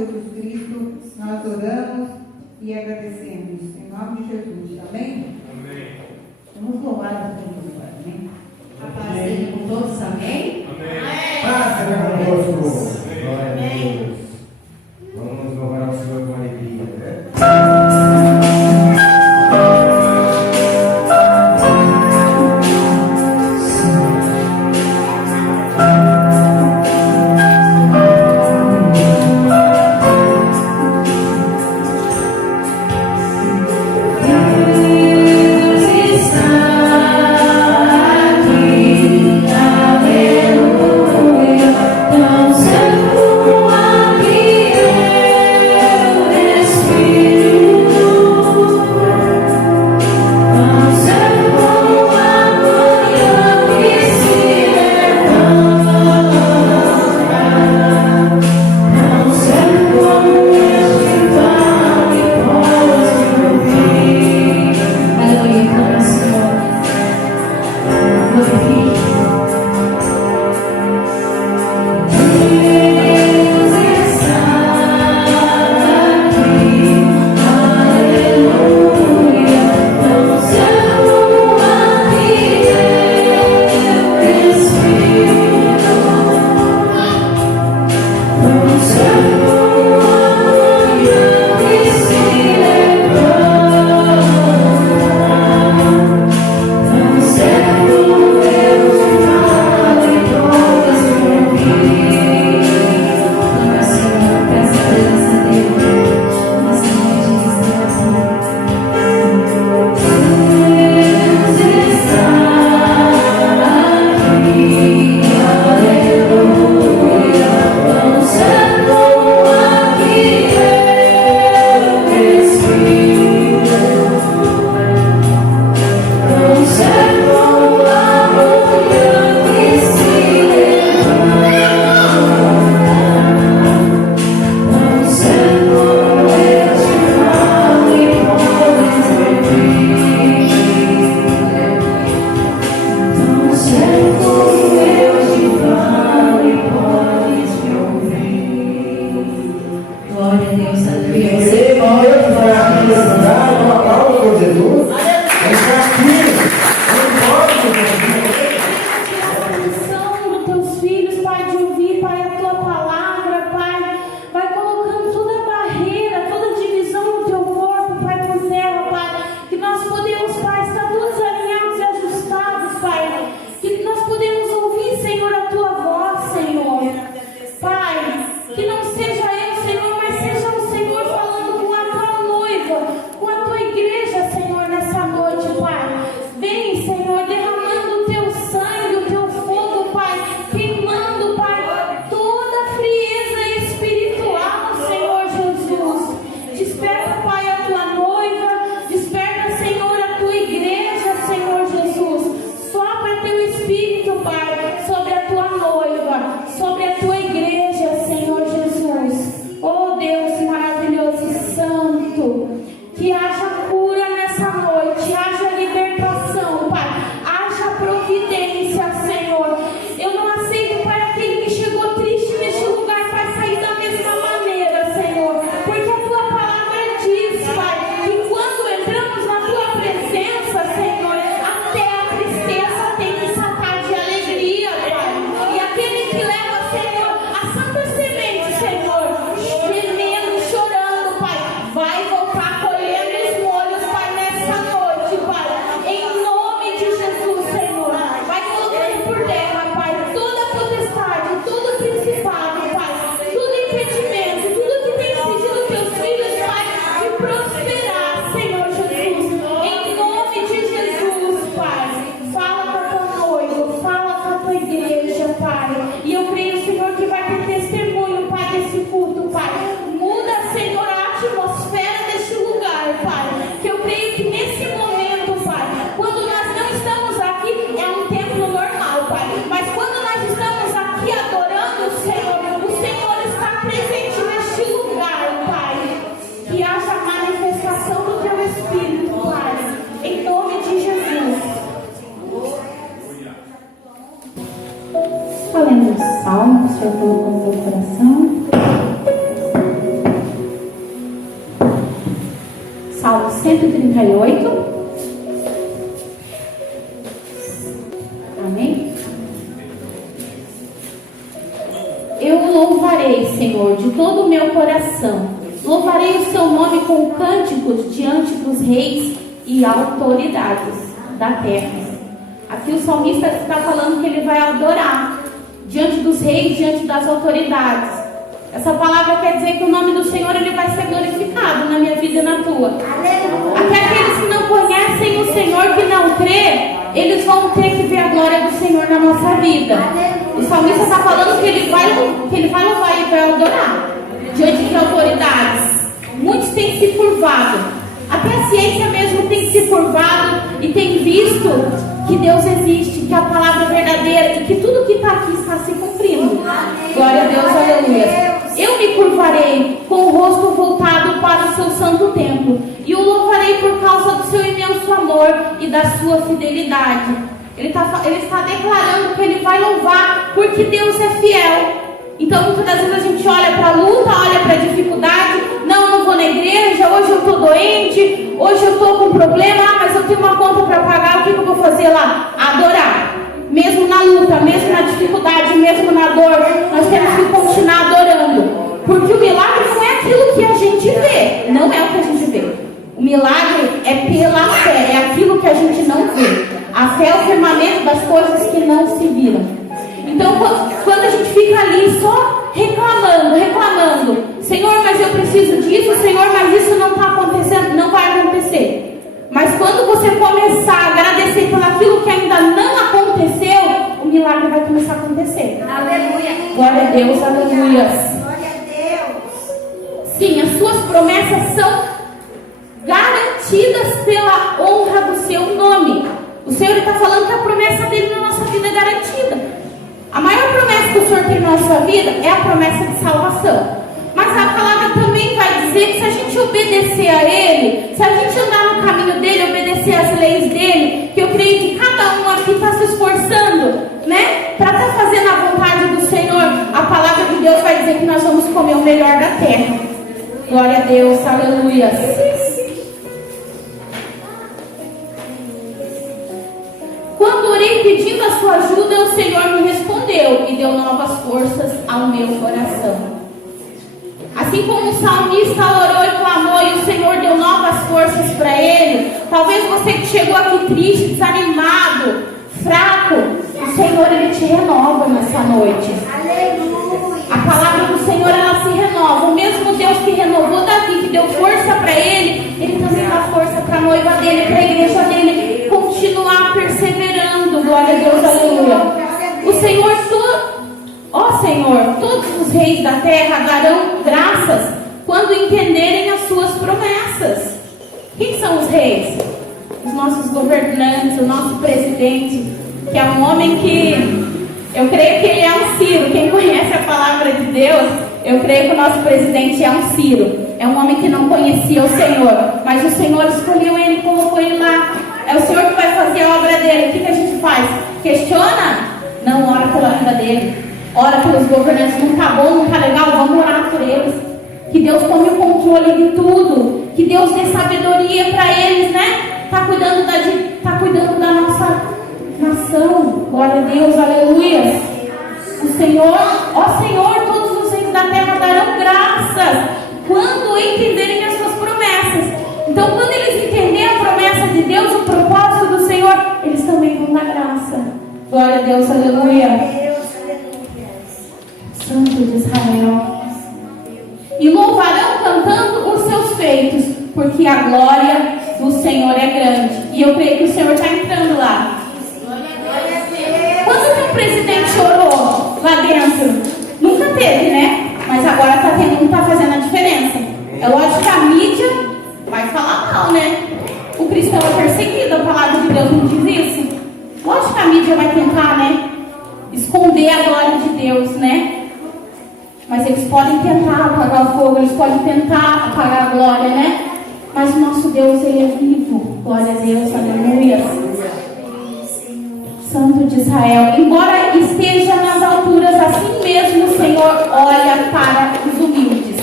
Jesus Cristo, nós oramos e agradecemos. Em nome de Jesus. Amém? Amém. Vamos louvar a Deus, amém? A paz seja com todos, amém? Amém. Paz seja convosco. Amém. Glória a Deus. Vamos louvar ao Senhor com alegria, né? Que não seja eu, Senhor, mas seja o Senhor. 138. Amém? Eu louvarei, Senhor, de todo o meu coração. Louvarei o seu nome com cânticos diante dos reis e autoridades da terra. Aqui o salmista está falando que ele vai adorar diante dos reis, diante das autoridades. Essa palavra quer dizer que o nome do Senhor ele vai ser glorificado na minha vida e na tua. Até aqueles que não conhecem o Senhor, que não crê, eles vão ter que ver a glória do Senhor na nossa vida. O salmista está falando que ele vai louvar e vai adorar diante de autoridades. Muitos têm se curvado, até a ciência mesmo tem se curvado e tem visto que Deus existe, que a palavra é verdadeira e que tudo que está aqui está se cumprindo. Glória a Deus, aleluia. Eu me curvarei com o rosto voltado para o seu santo templo e o louvarei por causa do seu imenso amor e da sua fidelidade. Ele está declarando que ele vai louvar porque Deus é fiel. Então muitas das vezes a gente olha para a luta, olha para a dificuldade. Não vou na igreja, hoje eu estou doente, hoje eu estou com problema, mas eu tenho uma conta para pagar, o que eu vou fazer lá? Adorar. Mesmo na luta, mesmo na dificuldade, mesmo na dor, nós temos que continuar adorando. Porque o milagre não é aquilo que a gente vê, não é o que a gente vê. O milagre é pela fé, é aquilo que a gente não vê. A fé é o firmamento das coisas que não se viram. Então, quando a gente fica ali só reclamando, Senhor, mas eu preciso disso, Senhor, mas isso não está acontecendo, não vai acontecer. Mas quando você começar a agradecer por aquilo que ainda não aconteceu, o milagre vai começar a acontecer. Aleluia. Glória a Deus, aleluia. Glória a Deus. Sim, as suas promessas são garantidas pela honra do seu nome. O Senhor está falando que a promessa dele na nossa vida é garantida. A maior promessa que o Senhor tem na nossa vida é a promessa de salvação. Mas a palavra também vai dizer que se a gente obedecer a Ele, se a gente andar no caminho dEle, obedecer às leis dEle, que eu creio que cada um aqui está se esforçando, né? Para estar fazendo a vontade do Senhor, a palavra de Deus vai dizer que nós vamos comer o melhor da terra. Glória a Deus, aleluia. Quando orei pedindo a sua ajuda, o Senhor me respondeu e deu novas forças ao meu coração. Assim como o salmista orou e clamou e o Senhor deu novas forças para ele, talvez você que chegou aqui triste, desanimado, fraco, o Senhor ele te renova nessa noite. Aleluia. A palavra do Senhor ela se renova. O mesmo Deus que renovou Davi, que deu força para ele também dá força para a noiva dele, para a igreja dele continuar perseverando. Glória a Deus, aleluia. O Senhor, ó Senhor, todos os reis da terra darão graças quando entenderem as suas promessas. Quem são os reis? Os nossos governantes, o nosso presidente, que é um homem que eu creio que ele é um Ciro. Quem conhece a palavra de Deus, eu creio que o nosso presidente é um Ciro. É um homem que não conhecia o Senhor, mas o Senhor escolheu ele, colocou ele lá. É o Senhor que vai fazer a obra dele. O que a gente faz? Questiona? Não, ora pela vida dele. Ora pelos governantes. Não tá bom, não tá legal, vamos orar por eles. Que Deus tome o controle de tudo. Que Deus dê sabedoria para eles, né? Tá cuidando da nossa nação. Glória a Deus, aleluia. O Senhor, ó Senhor, todos os reis da terra darão graças quando entenderem as suas promessas. Então, quando eles entenderem a promessa de Deus, o propósito do Senhor, eles também vão dar graça. Glória a Deus, aleluia. Santo de Israel. E louvarão cantando os seus feitos, porque a glória do Senhor é grande. E eu creio que o Senhor está entrando lá. Quando que o presidente chorou lá dentro? Nunca teve, né? Mas agora está tendo, está fazendo a diferença. É lógico que a mídia vai falar mal, né? O cristão é perseguido, a palavra de Deus não diz isso. Lógico que a mídia vai tentar, né? Esconder a glória de Deus, né? Mas eles podem tentar apagar o fogo, eles podem tentar apagar a glória, né? Mas o nosso Deus, ele é vivo. Glória a Deus, aleluia. Santo de Israel. Embora esteja nas alturas, assim mesmo o Senhor olha para os humildes.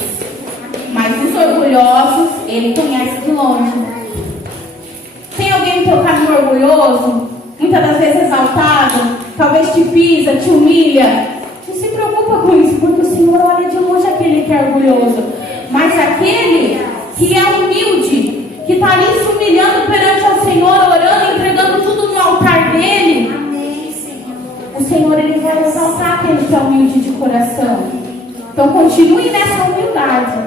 Mas os orgulhosos, ele conhece de longe. caminha orgulhoso, muitas das vezes exaltado, talvez te pisa, te humilha. Não se preocupa com isso, porque o Senhor olha de longe aquele que é orgulhoso. Mas aquele que é humilde, que está ali se humilhando perante ao Senhor, orando, entregando tudo no altar dele, Amém, Senhor. o Senhor ele vai exaltar aquele que é humilde de coração. Então continue nessa humildade.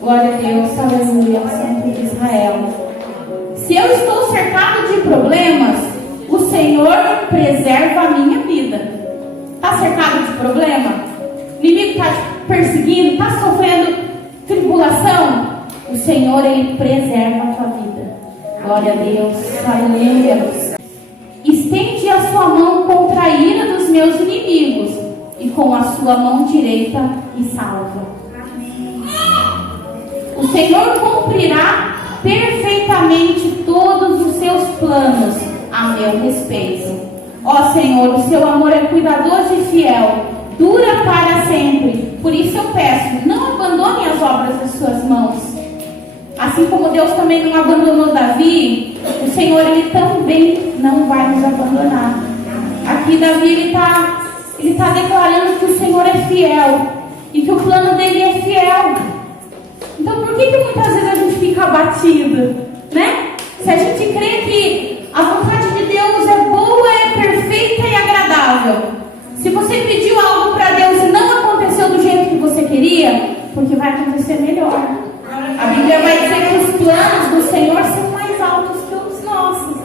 Glória a Deus, aleluia, Santo de Israel. Se eu estou cercado de problemas, o Senhor preserva a minha vida. Está cercado de problema? O inimigo está te perseguindo? Está sofrendo tribulação? O Senhor, ele preserva a tua vida. Glória a Deus, aleluia. Estende a sua mão contra a ira dos meus inimigos, e com a sua mão direita me salva. O Senhor cumprirá perfeitamente todos os seus planos a meu respeito. Ó Senhor, o seu amor é cuidadoso e fiel, dura para sempre. Por isso eu peço, não abandone as obras das suas mãos. Assim como Deus também não abandonou Davi, o Senhor ele também não vai nos abandonar. Aqui Davi ele tá declarando que o Senhor é fiel e que o plano dele é fiel. Então por que muitas vezes a gente fica abatido, né? Se a gente crê que a vontade de Deus é boa, é perfeita e agradável. Se você pediu algo para Deus e não aconteceu do jeito que você queria, porque vai acontecer melhor. A Bíblia vai dizer que os planos do Senhor são mais altos que os nossos.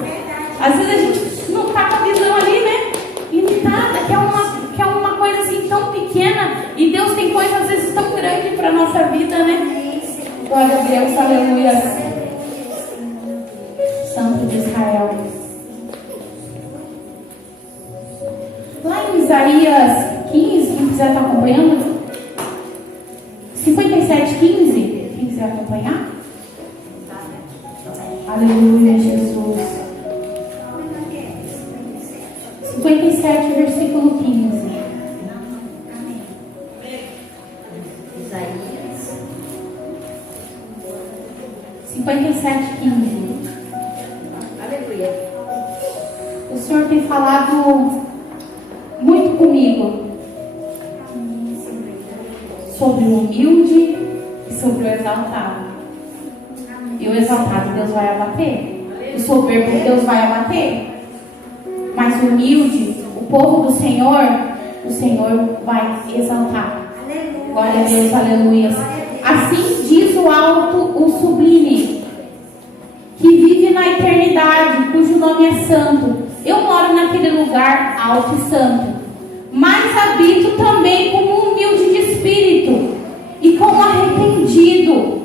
Às vezes a gente não está com a visão ali, né? Limitada, que é uma coisa assim tão pequena, e Deus tem coisas às vezes tão grandes para a nossa vida, né? Glória a Deus, aleluia. Santo de Israel. Lá em Isaías 15, quem quiser estar acompanhando, 57, 15, quem quiser acompanhar. Aleluia, Jesus. 57, versículo 15. Isaías 57, 15. Aleluia. O Senhor tem falado muito comigo sobre o humilde e sobre o exaltado. E o exaltado Deus vai abater, o soberbo Deus vai abater, mas o humilde, o povo do Senhor, o Senhor vai exaltar. Glória a Deus, aleluia. Assim diz o alto, o sublime, que vive na eternidade, cujo nome é santo. Eu moro naquele lugar alto e santo, mas habito também como humilde de espírito e como arrependido,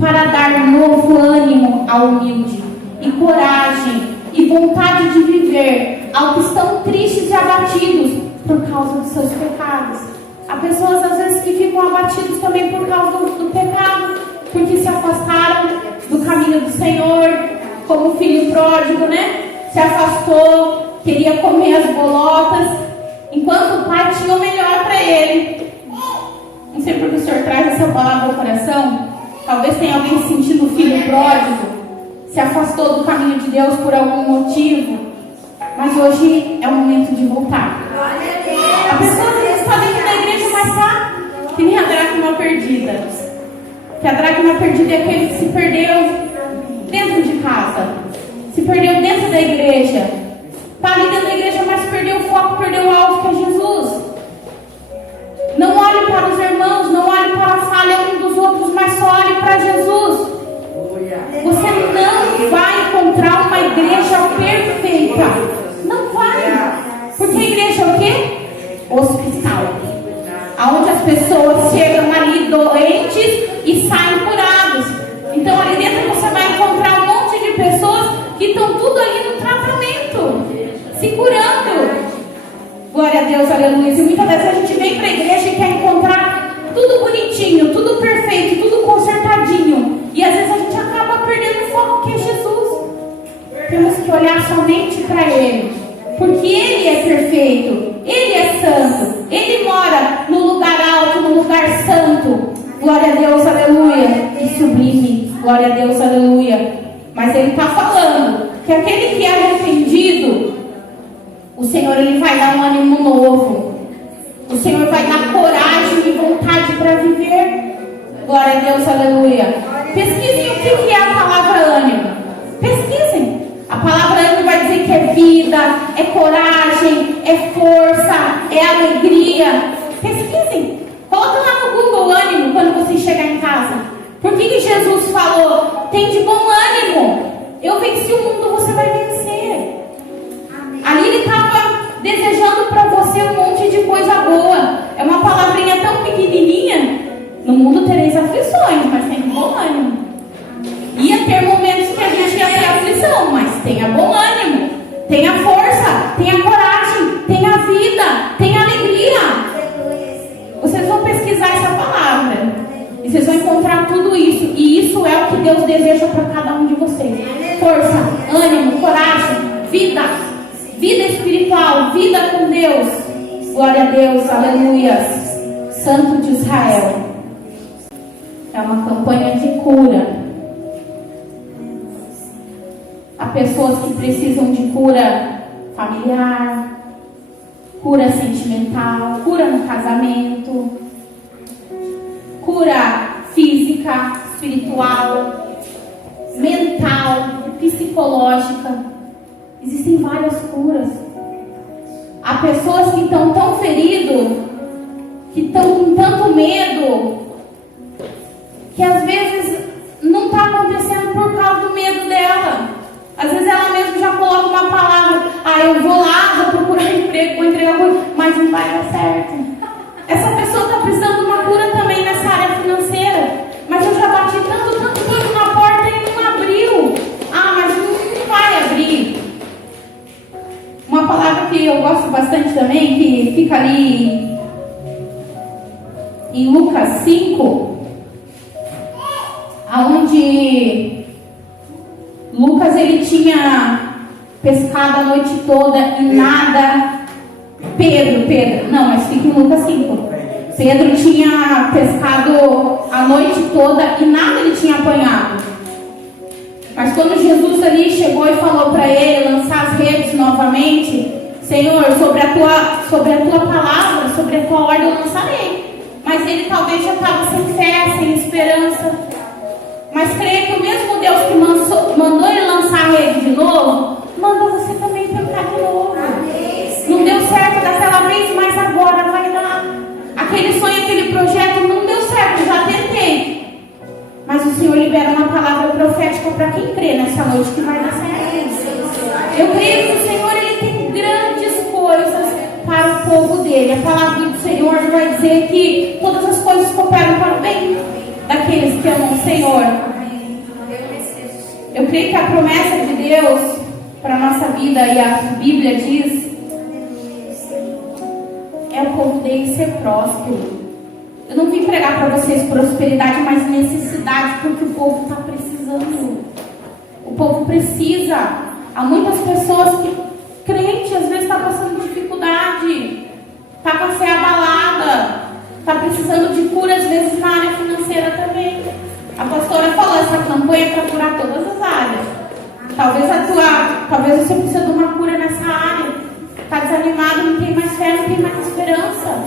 para dar novo ânimo ao humilde, e coragem e vontade de viver ao que estão tristes e abatidos por causa dos seus pecados. Há pessoas às vezes que ficam abatidos também por causa do pecado, porque se afastaram do caminho do Senhor, como o filho pródigo, né? Se afastou, queria comer as bolotas, enquanto o pai tinha o melhor para ele. Não sei porque o Senhor traz essa palavra ao coração. Talvez tenha alguém sentindo o filho pródigo, se afastou do caminho de Deus por algum motivo, mas hoje é o momento de voltar. A pessoa às vezes está dentro da igreja, mas está que nem a dracma perdida. Que a dracma perdida é aquele que se perdeu dentro de casa, se perdeu dentro da igreja, está ali dentro da igreja, mas perdeu o foco, perdeu o alvo, que é Jesus. Não olhe para os irmãos, não olhe para a falha um dos outros, mas só olhe para Jesus. Você não vai encontrar uma igreja perfeita. Não vai. Porque a igreja é o quê? Hospital. Onde as pessoas chegam ali doentes e saem curados. Então ali dentro você vai encontrar um monte de pessoas que estão tudo ali no tratamento, se curando. Glória a Deus, aleluia. E muitas vezes a gente vem para a igreja e quer encontrar tudo bonitinho, tudo perfeito, tudo consertadinho. E às vezes a gente acaba perdendo o foco, que é Jesus. Temos que olhar somente para Ele, porque Ele é perfeito, Ele é santo, Ele mora no lugar alto, no lugar santo. Glória a Deus, aleluia. E sublime, glória a Deus, aleluia. Mas Ele está falando que aquele que é arrependido, o Senhor ele vai dar um ânimo novo. O Senhor vai dar coragem e vontade para viver. Glória a Deus, aleluia. Pesquisem o que é a palavra ânimo. Pesquisem. A palavra ânimo vai dizer que é vida, é coragem, é força, é alegria. Pesquisem. Coloca lá no Google ânimo quando você chegar em casa. Por que Jesus falou? Tem de bom ânimo. Eu venci o mundo, você vai vencer. Ali ele estava desejando para você um monte de coisa boa. É uma palavrinha tão pequenininha. No mundo tereis aflições, mas tem bom ânimo. Ia ter momentos que a gente ia ter aflição, mas tenha bom ânimo. Tenha força, tenha coragem, tenha vida, tenha alegria. Vocês vão pesquisar essa palavra e vocês vão encontrar tudo isso. E isso é o que Deus deseja para cada um de vocês. Força, ânimo, coragem, vida. Vida espiritual, vida com Deus. Glória a Deus, aleluia. Santo de Israel. É uma campanha de cura. Há pessoas que precisam de cura familiar, cura sentimental, cura no casamento, cura física, espiritual, mental, psicológica. Existem várias curas. Há pessoas que estão tão feridas, que estão com tanto medo, que às vezes não está acontecendo por causa do medo dela. Às vezes ela mesma já coloca uma palavra: eu vou lá, vou procurar emprego, vou entregar coisa, mas não vai dar certo. Essa pessoa está precisando de uma cura também nessa área financeira. Mas eu já bati tanto na porta e não abriu. Mas não vai abrir. Uma palavra que eu gosto bastante também, que fica ali em Lucas 5, aonde Lucas ele tinha pescado a noite toda e nada. Pedro, não, mas fica em Lucas 5. Pedro tinha pescado a noite toda e nada ele tinha apanhado. Mas quando Jesus ali chegou e falou para ele lançar as redes novamente: Senhor, sobre a tua palavra, sobre a tua ordem eu lançarei. Mas ele talvez já estava sem fé, sem esperança. Mas creio que o mesmo Deus que mandou ele lançar a rede de novo, manda você também tentar de novo. Não deu certo daquela vez, mas agora vai dar. Aquele sonho, aquele projeto não deu certo, já tentei. Mas o Senhor libera uma palavra profética para quem crê nessa noite que vai dar certo. Eu creio que o Senhor ele tem grandes coisas para o povo dele. A palavra do Senhor vai dizer que todas as coisas cooperam para o bem daqueles que amam o Senhor. Eu creio que a promessa de Deus para a nossa vida, e a Bíblia diz, é o povo dele ser próspero. Eu não vim pregar para vocês prosperidade, mas necessidade, porque o povo está precisando. O povo precisa. Há muitas pessoas que, crente, às vezes está passando dificuldade, está com a fé abalada, está precisando de cura, às vezes na área financeira também. A pastora falou, essa campanha é para curar todas as áreas. Talvez você precise de uma cura nessa área. Está desanimado, não tem mais fé, não tem mais esperança.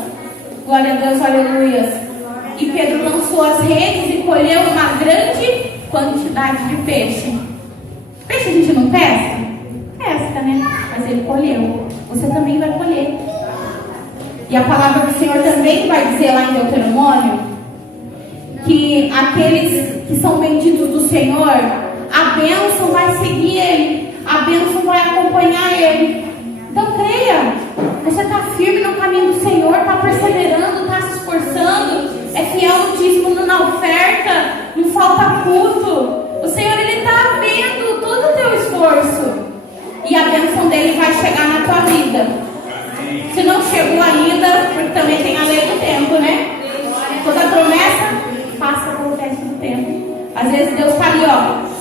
Glória a Deus, aleluia. E Pedro lançou as redes e colheu uma grande quantidade de peixe. Peixe a gente não pesca? Pesca, né? Mas ele colheu. Você também vai colher. E a palavra do Senhor também vai dizer lá em Deuteronômio que aqueles que são benditos do Senhor, a bênção vai seguir ele, a bênção vai acompanhar ele. Então creia, você está firme no caminho do Senhor, está perseverando, está se esforçando, é fiel no dízimo, na oferta, não falta culto. O Senhor ele está vendo todo o teu esforço e a bênção dele vai chegar na tua vida. Se não chegou ainda, porque também tem a lei do tempo, né? Toda promessa passa pelo teste do tempo. Às vezes Deus está ali,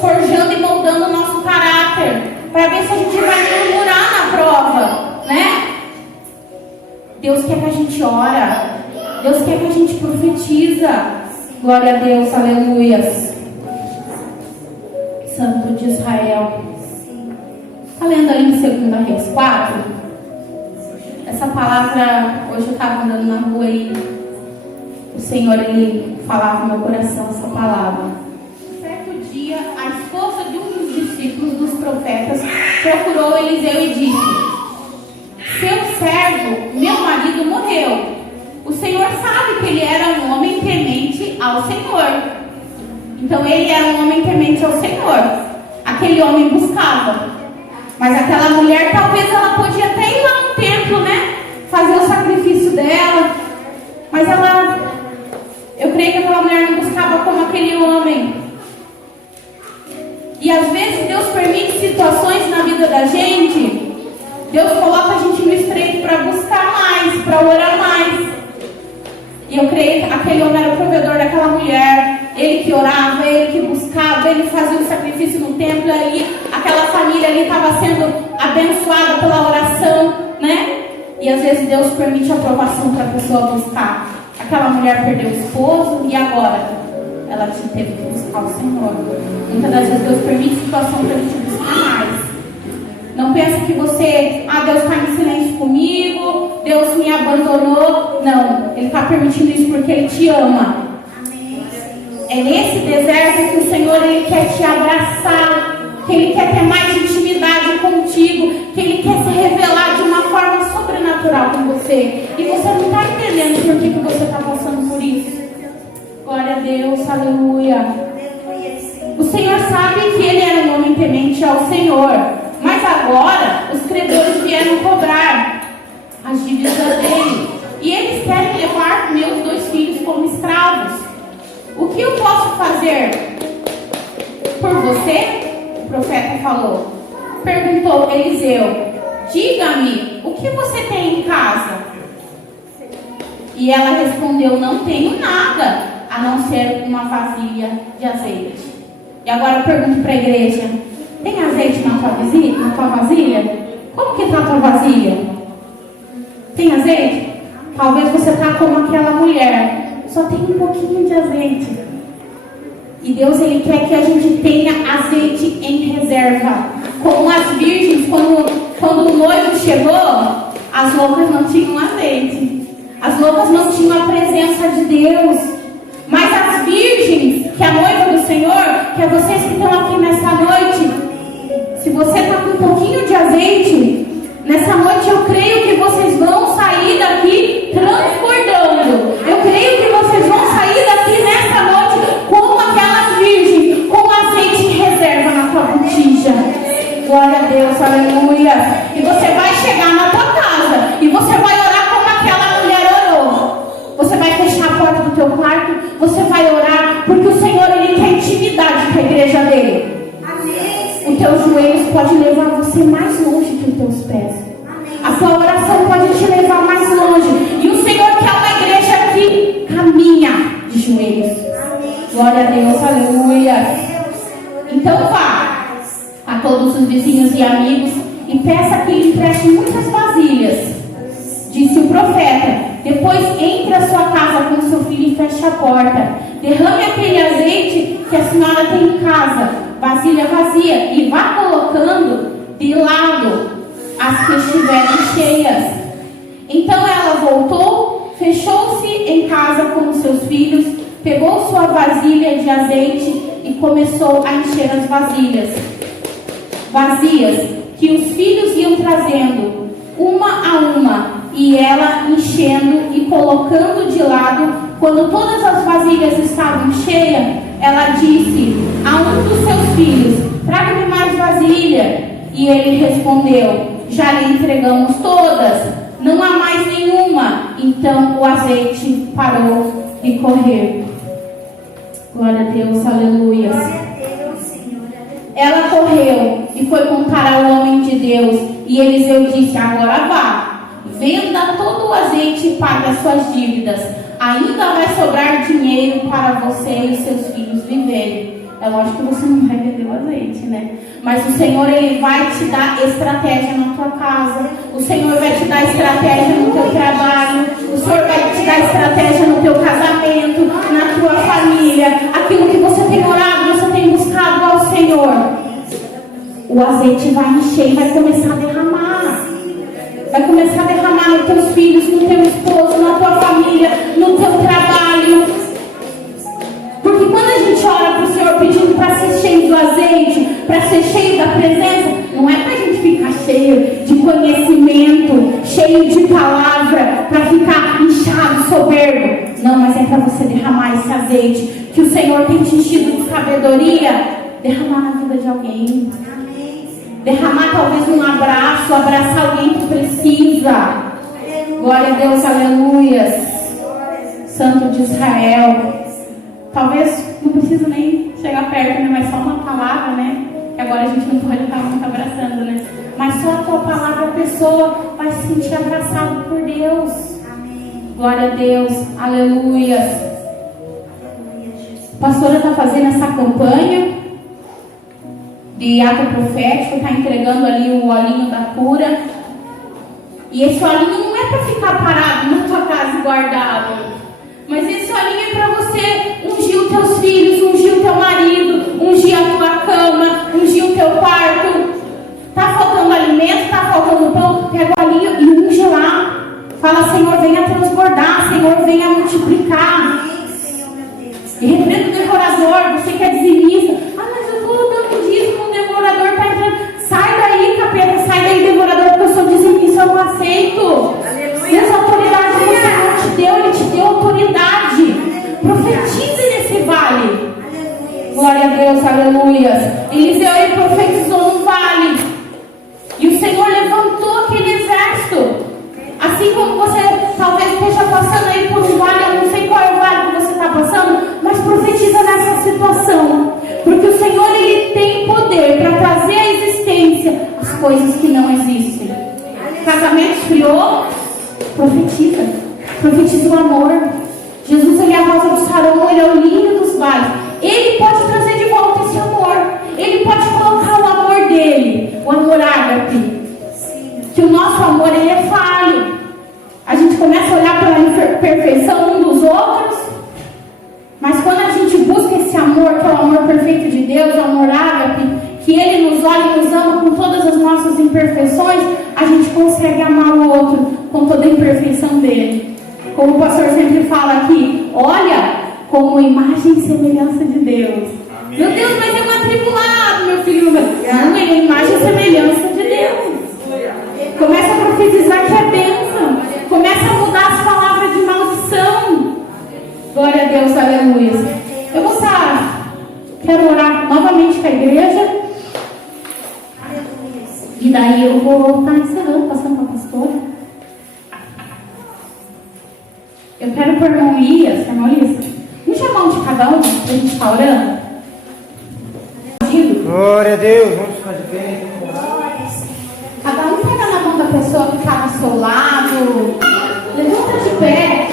forjando e moldando o nosso caráter, para ver se a gente vai murmurar na prova, né? Deus quer que a gente ora, Deus quer que a gente profetiza. Glória a Deus, aleluias. Santo de Israel. Está lendo ali em 2 Reis 4? Essa palavra, hoje eu estava andando na rua e o Senhor, Ele falava no meu coração essa palavra. Certo dia, a esposa de um dos discípulos dos profetas procurou Eliseu e disse: seu servo, meu marido, morreu. O Senhor sabe que ele era um homem temente ao Senhor. Então ele era um homem temente ao Senhor. Aquele homem buscava. Mas aquela mulher, talvez ela podia até ir lá no templo, né? Fazer o sacrifício dela. Mas eu creio que aquela mulher não buscava como aquele homem. E às vezes Deus permite situações na vida da gente. Deus coloca a gente no estreito para buscar mais, para orar mais. E eu creio que aquele homem era o provedor daquela mulher. Ele que orava, ele que buscava, ele fazia o sacrifício no templo. Ali, aquela família ali estava sendo abençoada pela oração, né? E às vezes Deus permite a aprovação para a pessoa buscar. Aquela mulher perdeu o esposo e agora ela teve que buscar o Senhor. Muitas das vezes Deus permite situação para a gente buscar mais. Não pense que você, Deus está em silêncio comigo, Deus me abandonou. Não, Ele está permitindo isso porque Ele te ama. É nesse deserto que o Senhor, Ele quer te abraçar, que Ele quer ter mais intimidade contigo, que Ele quer se revelar de uma forma sobrenatural com você. E você não está entendendo por que você está passando por isso. Glória a Deus, aleluia. O Senhor sabe que ele era um homem temente ao Senhor, mas agora os credores vieram cobrar as dívidas dele. E eles querem levar meus 2 filhos como escravos. O que eu posso fazer por você? O profeta falou. Perguntou Eliseu: diga-me, o que você tem em casa? E ela respondeu: não tenho nada, a não ser uma vasilha de azeite. E agora eu pergunto para a igreja: tem azeite na tua vasilha? Como que está a tua vasilha? Tem azeite? Talvez você está como aquela mulher, só tem um pouquinho de azeite. E Deus, Ele quer que a gente tenha azeite em reserva. Como as virgens, quando o noivo chegou, as loucas não tinham azeite. As loucas não tinham a presença de Deus. Mas as virgens, que é a noiva do Senhor, que é vocês que estão aqui nessa noite, se você está com um pouquinho de azeite, nessa noite eu creio que vocês vão sair daqui transbordando. Eu creio que vocês vão sair daqui nessa noite como aquelas virgens, com azeite em reserva na tua botija. Glória a Deus, aleluia. E você vai chegar na tua casa e você vai orar como aquela mulher orou. Você vai fechar a porta do teu quarto, você vai orar, porque o Senhor, Ele quer intimidade com a igreja dele. Os teus joelhos podem levar você mais longe que os teus pés. A tua oração pode te levar mais longe. E o Senhor quer uma igreja que caminha de joelhos. Glória a Deus, aleluia. Então vá a todos os vizinhos e amigos e peça que lhe empreste muitas vasilhas. Disse o profeta: depois entre a sua casa com seu filho e feche a porta. Derrame aquele azeite que a senhora tem em casa, vasilha vazia, e vá colocando de lado as que estiverem cheias. Então ela voltou, fechou-se em casa com os seus filhos, pegou sua vasilha de azeite e começou a encher as vasilhas vazias que os filhos iam trazendo, uma a uma, e ela enchendo e colocando de lado. Quando todas as vasilhas estavam cheias, ela disse a um dos seus filhos: traga-me mais vasilha. E ele respondeu: já lhe entregamos todas, não há mais nenhuma. Então o azeite parou de correr. Glória a Deus, aleluia. Ela correu e foi contar ao homem de Deus. E Eliseu disse: agora vá, venda todo o azeite e pague as suas dívidas. Ainda vai sobrar dinheiro para você e os seus filhos viverem. É lógico que você não vai vender o azeite, né? Mas o Senhor, Ele vai te dar estratégia na tua casa. O Senhor vai te dar estratégia no teu trabalho. O Senhor vai te dar estratégia no teu casamento, na tua família. Aquilo que você tem orado, você tem buscado ao Senhor. O azeite vai encher e vai começar a derramar. Vai começar a derramar nos teus filhos, no teu esposo, na tua família, no teu trabalho. Porque quando a gente ora para o Senhor pedindo para ser cheio do azeite, para ser cheio da presença, não é para a gente ficar cheio de conhecimento, cheio de palavra, para ficar inchado, soberbo. Não, mas é para você derramar esse azeite que o Senhor tem te enchido de sabedoria, derramar na vida de alguém. Derramar talvez um abraço, abraçar alguém que precisa. Glória a Deus, aleluias. Santo de Israel. Talvez não precisa nem chegar perto, né? Mas só uma palavra, né? Que agora a gente não pode estar muito abraçando, né? Mas só a tua palavra a pessoa vai se sentir abraçada por Deus. Glória a Deus, aleluias. A pastora está fazendo essa campanha de ato profético, está entregando ali o olhinho da cura. E esse olhinho não é para ficar parado na tua casa e guardado, mas esse olhinho é para você ungir os teus filhos, ungir o teu marido, ungir a tua cama, ungir o teu quarto. Está faltando alimento, está faltando pão, pega o olhinho e unge lá. Fala: Senhor, venha transbordar, Senhor, venha multiplicar. E repreenda o devorador. Você que é dizimista: ah, mas eu estou dando dízimo, o devorador está entrando. Sai daí, capeta, sai daí, devorador, porque eu sou dizimista, eu não aceito. Essa autoridade que o Senhor te deu, Ele te deu autoridade. Profetize nesse vale. Glória a Deus, aleluias. Eliseu, ele profetizou no vale, e o Senhor levantou aquele exército. Assim como você talvez esteja passando aí por um vale, eu não sei qual é o vale que você está passando, mas profetiza nessa situação, porque o Senhor, Ele tem poder para trazer à existência as coisas que não existem. Casamento esfriou, profetiza o amor. Jesus, Ele é a rosa do Sarão, Ele é o lírio dos vales. Ele pode trazer de volta esse amor. Ele pode colocar o amor dele, o amor ágape. Que o nosso amor, ele é falho. A gente começa a olhar pela imperfeição um dos outros, mas quando a gente busca esse amor, que é o amor perfeito de Deus, o amor ágape, que Ele nos olha e nos ama com todas as nossas imperfeições, a gente consegue amar o outro com toda a imperfeição dele. Como o pastor sempre fala aqui: olha, como imagem e semelhança de Deus. Amém. Meu Deus, mas é um atribulado, meu filho. Não, é imagem e semelhança de Deus. Começa a profetizar que é bênção. Começa a mudar as palavras de maldição. Glória a Deus, aleluia. Eu vou estar, quero orar novamente com a igreja. E daí eu vou estar encerrando, passando para a pastora. Eu quero para o irmão Elias, vamos chamar um de cada um para a gente estar orando. Glória a Deus, vamos ficar de pé. Cada um pega na mão da pessoa que está ao seu lado. Levanta de pé.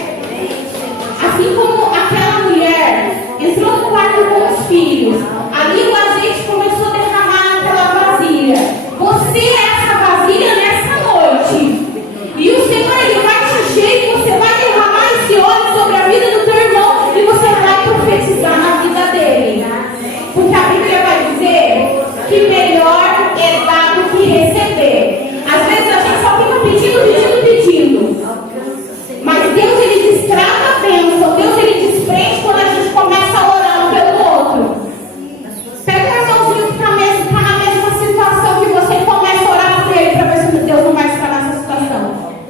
Assim como aquela mulher entrou no quarto com os filhos, ali o azeite começou a derramar naquela vasilha. Você é essa vasilha nessa noite. E o Senhor, Ele vai te encher e você vai derramar esse óleo sobre a vida do teu irmão e você vai profetizar na vida dele. Porque a Bíblia vai dizer que melhor é dar do que receber. Às vezes a gente só fica pedindo. Mas Deus, Ele destrava a bênção. Deus, Ele desprende quando a gente começa a orar um pelo outro. Pega o irmãozinho que está na mesma situação que você e começa a orar por ele para ver se Deus não vai estar nessa situação.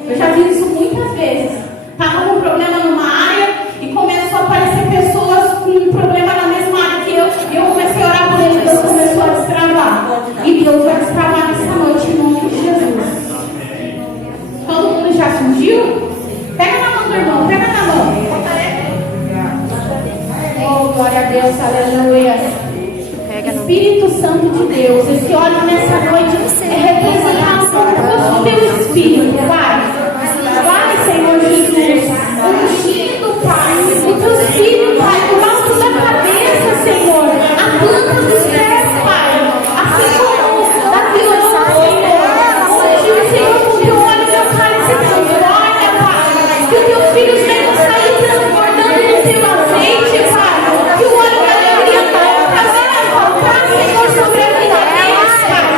Eu já vi isso muitas vezes. Estava com um problema numa área e começou a aparecer pessoas com um problema na mesma área que eu. E eu comecei a orar por ele e Deus começou a destravar. E Deus vai destravar nessa noite em nome de Jesus. Todo mundo já se ungiu? Pega na mão do irmão, pega na mão. Oh, glória a Deus, aleluia. Espírito Santo de Deus, esse óleo nessa noite é representação do teu Espírito, Pai. Vai, Senhor Jesus, ungindo, Pai, o teu Filho, Pai, do alto da cabeça, Senhor, a planta dos pés, Pai, assim como a violão, Senhor, ungiu, Senhor, com o teu óleo da cálice transborda, Pai, que os teus filhos venham sair transbordando no teu azeite, Pai, que o óleo da alegria não trazer a faltar, Senhor, sobre a vida deles, Pai.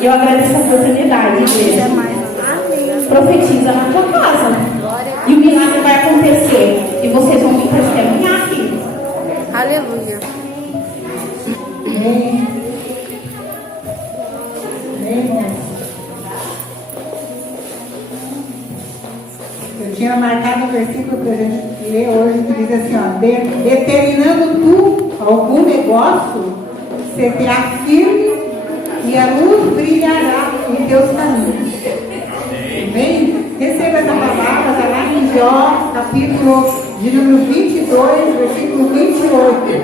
E eu agradeço a oportunidade, igreja. Profetiza na tua casa. E o milagre vai acontecer. E vocês vão me testemunhar, filhos. Aleluia. Amém. Amém. Eu tinha marcado um versículo para a gente ler hoje que diz assim, ó, determinando tu algum negócio, você terá firme e a luz brilhará em teus caminhos. Amém? Receba essa palavra, está lá em Jó, capítulo de número 22, versículo 28.